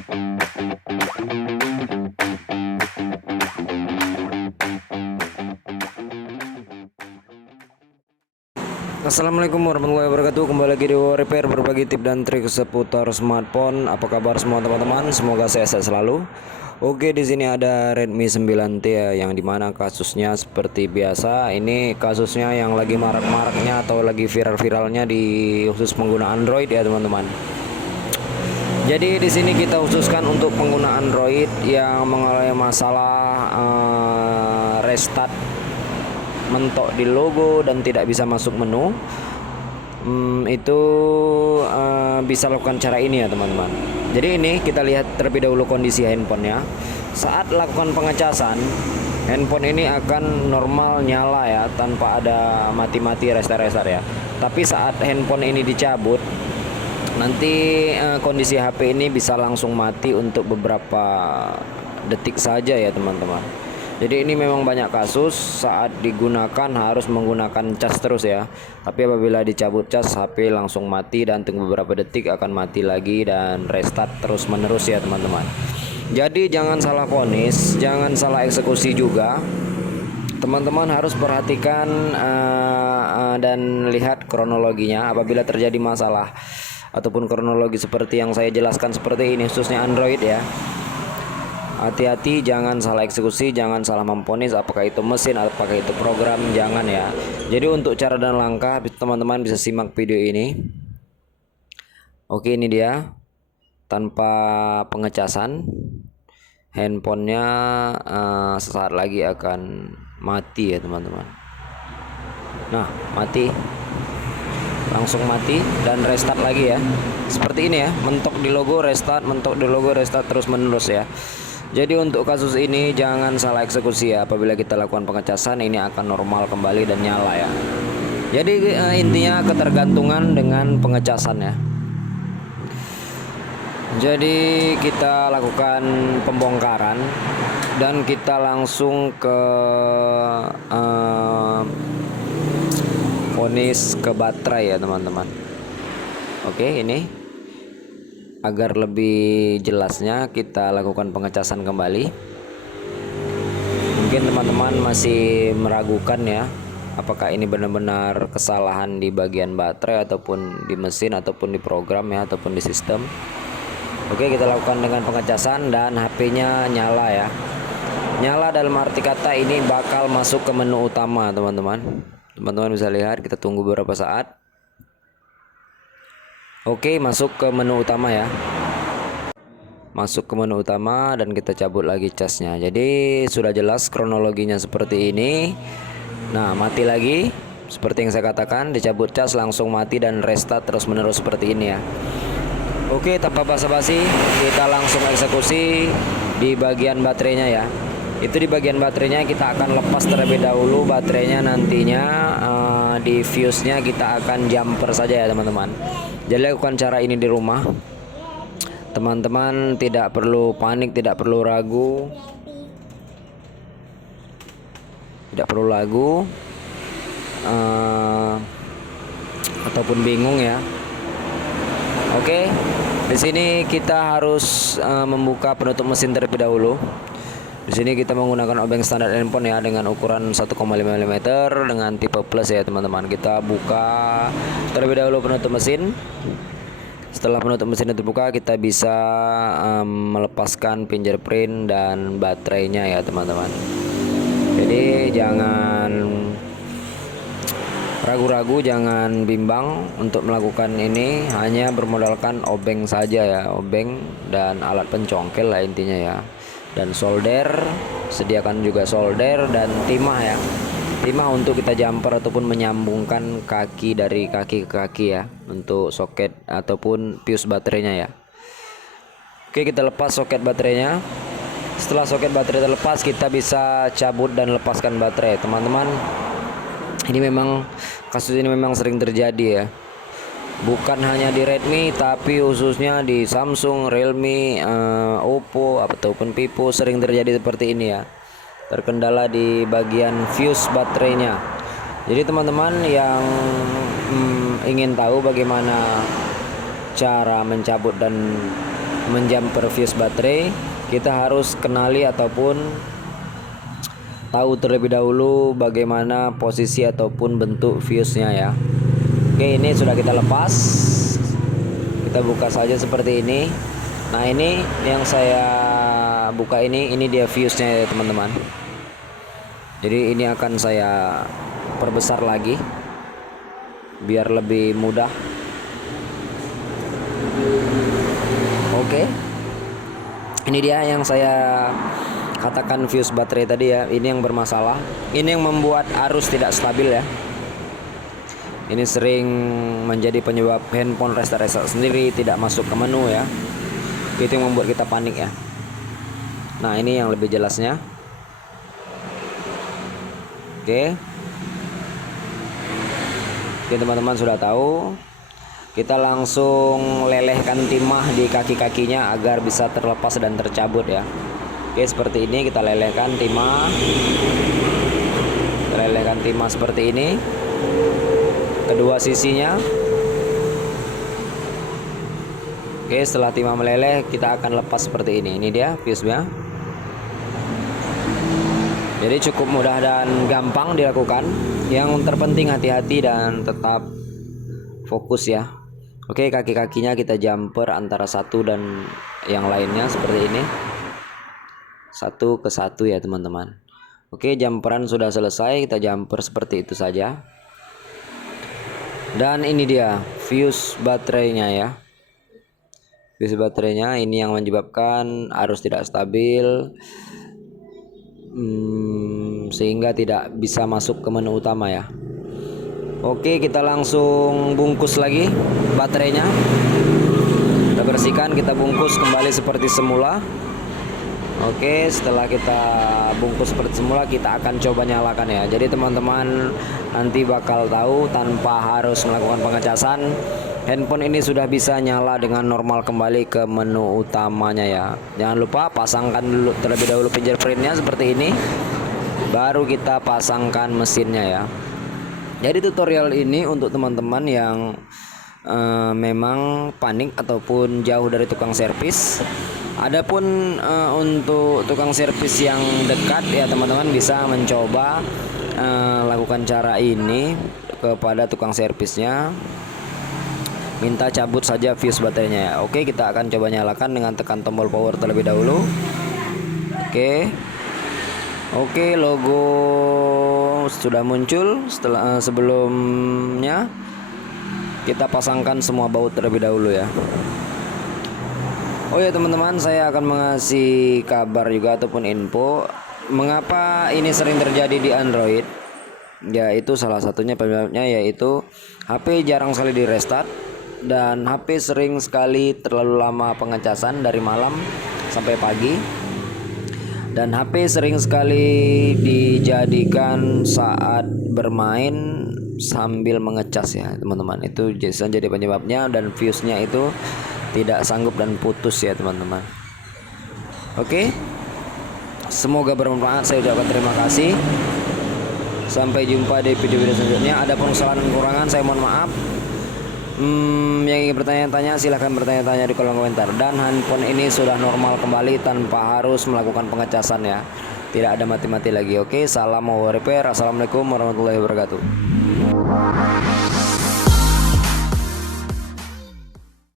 Assalamualaikum warahmatullahi wabarakatuh. Kembali lagi di Repair, berbagi tips dan trik seputar smartphone. Apa kabar semua teman-teman? Semoga sehat selalu. Oke, di sini ada Redmi 9T ya, yang dimana kasusnya seperti biasa. Ini kasusnya yang lagi marak-maraknya atau lagi viral-viralnya di khusus pengguna Android ya teman-teman. Jadi di sini kita khususkan untuk pengguna Android yang mengalami masalah restart mentok di logo dan tidak bisa masuk menu. Itu bisa lakukan cara ini ya teman-teman. Jadi ini kita lihat terlebih dahulu kondisi handphonenya. Saat lakukan pengecasan, handphone ini akan normal nyala ya, tanpa ada mati-mati restart ya. Tapi saat handphone ini dicabut, nanti kondisi HP ini bisa langsung mati untuk beberapa detik saja ya teman-teman. Jadi ini memang banyak kasus saat digunakan harus menggunakan cas terus ya. Tapi apabila dicabut cas, HP langsung mati dan tunggu beberapa detik akan mati lagi dan restart terus menerus ya teman-teman. Jadi jangan salah vonis, jangan salah eksekusi juga. Teman-teman harus perhatikan dan lihat kronologinya apabila terjadi masalah ataupun kronologi seperti yang saya jelaskan seperti ini, khususnya Android ya. Hati-hati, jangan salah eksekusi, jangan salah memvonis apakah itu mesin, apakah itu program, jangan ya. Jadi untuk cara dan langkah teman-teman bisa simak video ini. Oke, ini dia tanpa pengecasan handphonenya sesaat lagi akan mati ya teman-teman. Nah, mati, langsung mati dan restart lagi ya. Seperti ini ya, mentok di logo restart, mentok di logo restart terus menerus ya. Jadi untuk kasus ini jangan salah eksekusi ya. Apabila kita lakukan pengecasan, ini akan normal kembali dan nyala ya. Jadi intinya ketergantungan dengan pengecasan ya. Jadi kita lakukan pembongkaran dan kita langsung ke vonis ke baterai ya teman-teman. Oke, ini agar lebih jelasnya kita lakukan pengecasan kembali. Mungkin teman-teman masih meragukan ya, apakah ini benar-benar kesalahan di bagian baterai ataupun di mesin ataupun di program ya, ataupun di sistem. Oke, kita lakukan dengan pengecasan dan HP-nya nyala ya. Nyala dalam arti kata ini bakal masuk ke menu utama teman-teman. Teman-teman bisa lihat, kita tunggu beberapa saat. Oke, masuk ke menu utama ya. Masuk ke menu utama dan kita cabut lagi casnya. Jadi sudah jelas kronologinya seperti ini. Nah, mati lagi seperti yang saya katakan, dicabut cas langsung mati dan restart terus menerus seperti ini ya. Oke, tanpa basa-basi kita langsung eksekusi di bagian baterainya ya. Itu di bagian baterainya kita akan lepas terlebih dahulu baterainya, nantinya di fuse-nya kita akan jumper saja ya teman-teman. Jadi lakukan cara ini di rumah. Teman-teman tidak perlu panik, tidak perlu ragu. Tidak perlu ragu ataupun bingung ya. Oke, di sini kita harus membuka penutup mesin terlebih dahulu. Di sini kita menggunakan obeng standar handphone ya, dengan ukuran 1,5 mm dengan tipe plus ya teman-teman. Kita buka terlebih dahulu penutup mesin. Setelah penutup mesin terbuka, kita bisa melepaskan fingerprint dan baterainya ya teman-teman. Jadi jangan ragu-ragu, jangan bimbang untuk melakukan ini, hanya bermodalkan obeng saja ya, obeng dan alat pencongkel lah intinya ya. Dan solder, sediakan juga solder dan timah ya. Timah untuk kita jumper ataupun menyambungkan kaki dari kaki ke kaki ya, untuk soket ataupun fuse baterainya ya. Oke, kita lepas soket baterainya. Setelah soket baterai terlepas, kita bisa cabut dan lepaskan baterai teman-teman. Ini memang kasus ini memang sering terjadi ya. Bukan hanya di Redmi, tapi khususnya di Samsung, Realme, Oppo ataupun Vivo sering terjadi seperti ini ya. Terkendala di bagian fuse baterainya. Jadi teman-teman yang ingin tahu bagaimana cara mencabut dan menjumper fuse baterai, kita harus kenali ataupun tahu terlebih dahulu bagaimana posisi ataupun bentuk fuse-nya ya. Oke, ini sudah kita lepas. Kita buka saja seperti ini. Nah, ini yang saya buka ini dia fuse-nya ya teman-teman. Jadi ini akan saya perbesar lagi biar lebih mudah. Oke, ini dia yang saya katakan fuse baterai tadi ya. Ini yang bermasalah, ini yang membuat arus tidak stabil ya. Ini sering menjadi penyebab handphone restart sendiri, tidak masuk ke menu ya. Itu yang membuat kita panik ya. Nah, ini yang lebih jelasnya. Oke, teman-teman sudah tahu. Kita langsung lelehkan timah di kaki-kakinya agar bisa terlepas dan tercabut ya. Oke, seperti ini kita lelehkan timah. Kita lelehkan timah seperti ini, kedua sisinya. Oke, setelah timah meleleh, kita akan lepas seperti ini. Ini dia fuse-nya. Jadi cukup mudah dan gampang dilakukan. Yang terpenting hati-hati dan tetap fokus ya. Oke, kaki-kakinya kita jumper antara satu dan yang lainnya seperti ini. Satu ke satu ya teman-teman. Oke, jumperan sudah selesai, kita jumper seperti itu saja. Dan ini dia fuse baterainya ya. Fuse baterainya ini yang menyebabkan arus tidak stabil, sehingga tidak bisa masuk ke menu utama ya. Oke, kita langsung bungkus lagi baterainya. Kita bersihkan, kita bungkus kembali seperti semula. Oke, setelah kita bungkus seperti semula, kita akan coba nyalakan ya. Jadi teman-teman nanti bakal tahu tanpa harus melakukan pengecasan, handphone ini sudah bisa nyala dengan normal kembali ke menu utamanya ya. Jangan lupa pasangkan dulu terlebih dahulu fingerprintnya seperti ini, baru kita pasangkan mesinnya ya. Jadi tutorial ini untuk teman-teman yang memang panik ataupun jauh dari tukang servis. Adapun untuk tukang servis yang dekat ya teman-teman bisa mencoba lakukan cara ini kepada tukang servisnya. Minta cabut saja fuse baterainya ya. Oke, kita akan coba nyalakan dengan tekan tombol power terlebih dahulu. Oke, logo sudah muncul. Sebelumnya kita pasangkan semua baut terlebih dahulu ya. Oh ya teman-teman, saya akan mengasih kabar juga ataupun info mengapa ini sering terjadi di Android. Yaitu salah satunya penyebabnya yaitu HP jarang sekali di restart dan HP sering sekali terlalu lama pengecasan dari malam sampai pagi. Dan HP sering sekali dijadikan saat bermain sambil mengecas ya teman-teman. Itu jadi penyebabnya, dan fuse-nya itu tidak sanggup dan putus ya teman-teman. Oke, semoga bermanfaat. Saya ucapkan terima kasih. Sampai jumpa di video-video selanjutnya. Ada kesalahan dan kekurangan, saya mohon maaf. Yang ingin bertanya-tanya silahkan bertanya-tanya di kolom komentar. Dan handphone ini sudah normal kembali tanpa harus melakukan pengecasan ya. Tidak ada mati-mati lagi. Oke, salam repair. Assalamualaikum warahmatullahi wabarakatuh.